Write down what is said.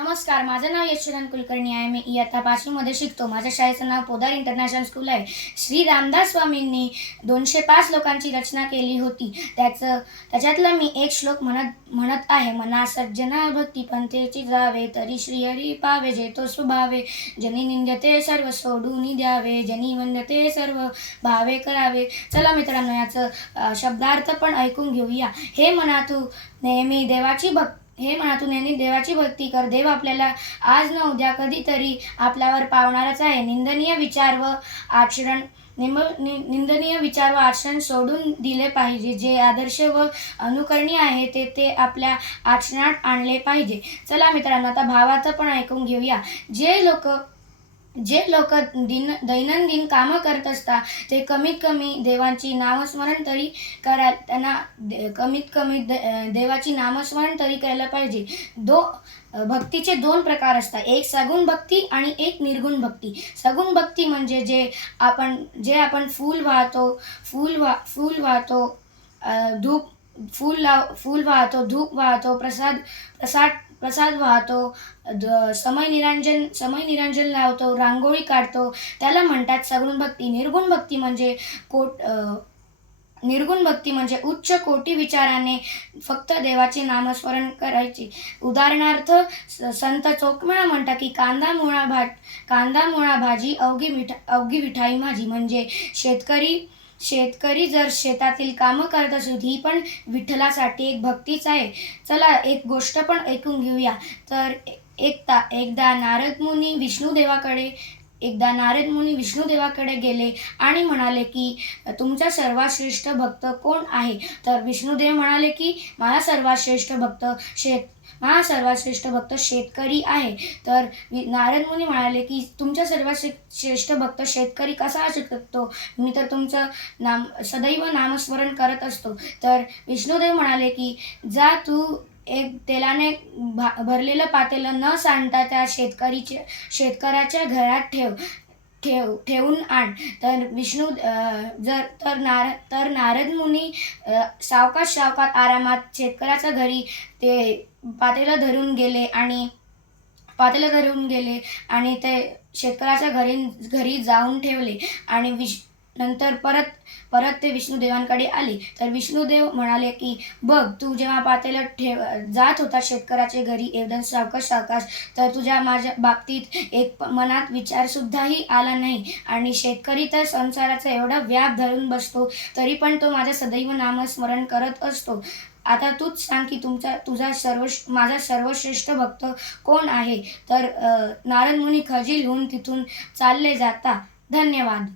नमस्कार माझं नाव यशोधन कुलकर्णी आहे. मी इयत्ता पाचवीमध्ये शिकतो. माझ्या शाळेचं नाव पोदार इंटरनॅशनल स्कूल आहे. श्री रामदास स्वामींनी दोनशे पाच लोकांची रचना केली होती. त्याचं त्याच्यातला मी एक श्लोक म्हणत म्हणत आहे. मना सज्जना भक्ती पंथेची जावे तरी श्री हरी पावे जे तो स्वभावे. जनी निंदते सर्व सोडून द्यावे जनी वंदते सर्व भावे करावे. चला मित्रांनो याचं शब्दार्थ पण ऐकून घेऊया. हे म्हणा तू नेहमी देवाची भक्ती हे म्हणा देवाची भक्ती कर. देव आपल्याला आज न उद्या कधीतरी आपल्यावर पावणारच आहे. निंदनीय विचार व आचरण निम नि निंदनीय विचार व आचरण सोडून दिले पाहिजे. जे आदर्श व अनुकरणीय आहे ते ते आपल्या आचरणात आणले पाहिजे. चला मित्रांनो आता भावाचं पण ऐकून घेऊया. जे लोक जे लोक दिन दैनंदिन कामं करत असतात ते कमीत कमी देवांची नामस्मरण तरी करा त्यांना दे- कमीत कमी दे- देवाची नामस्मरण तरी करायला पाहिजे. दो भक्तीचे दोन प्रकार असतात. एक सगुण भक्ती आणि एक निर्गुण भक्ती. सगुण भक्ती म्हणजे जे आपण जे आपण फूल वाहतो फूल वा फूल वाहतो धूप फूल लाव फूल वाहतो धूप वाहतो प्रसाद प्रसाद प्रसाद वाहतो द- समय निरांजन समय निरांजन लावतो रांगोळी काढतो. त्याला म्हणतात सगुण भक्ती. निर्गुण भक्ती म्हणजे कोट निर्गुण भक्ती म्हणजे उच्च कोटी विचाराने फक्त देवाचे नामस्मरण करायचे. उदाहरणार्थ स- संत चोकमेळा म्हणतात की कांदा मुळा भात कांदा मुळा भाजी अवघी मिठा अवघी मिठाई माझी म्हणजे शेतकरी शेतकरी जर शेतातील कामं करत असू ही पण विठ्ठलासाठी एक भक्तीच आहे. चला एक गोष्ट पण ऐकून घेऊया. तर एकता एकदा एकदा नारद मुनी विष्णुदेवाकडे एकदा नारद मुनी विष्णुदेवाकडे गेले आणि म्हणाले की तुमचा सर्वात श्रेष्ठ भक्त कोण आहे? तर विष्णुदेव म्हणाले की माझा सर्वात श्रेष्ठ भक्त शेत माझा सर्वात श्रेष्ठ भक्त शेतकरी आहे. तर वि- नारद मुनी म्हणाले की तुमचा सर्वात श्रेष्ठ भक्त शेतकरी कसा असू शकतो? मी तर तुमचं नाम सदैव नामस्मरण करत असतो. तर विष्णुदेव म्हणाले की जा तू एक तेलाने भा भरलेलं पातेलं न सांडता त्या शेतकरीच्या शेतकऱ्याच्या घरात ठेव ठेव ठेवून आण. तर विष्णू जर तर नार तर नारद मुनी सावकात सावकाश आरामात शेतकऱ्याच्या घरी ते पातेलं धरून गेले आणि पातेलं धरून गेले आणि ते शेतकऱ्याच्या घरी घरी जाऊन ठेवले. आणि विष नंतर परत परत ते विष्णुदेवांकडे आले. तर विष्णुदेव म्हणाले की बघ तू जेव्हा पातेला ठेव जात होता शेतकऱ्याच्या घरी एकदम सावकाश सावकाश तर तुझ्या माझ्या बाबतीत एक मनात विचारसुद्धाही आला नाही. आणि शेतकरी तर संसाराचा एवढा व्याप धरून बसतो तरी पण तो माझ्या सदैव नामस्मरण करत असतो. आता तूच सांग की तुमचा तुझा सर्व माझा सर्वश्रेष्ठ भक्त कोण आहे? तर नारद मुनी खजील होऊन तिथून चालले जाता. धन्यवाद.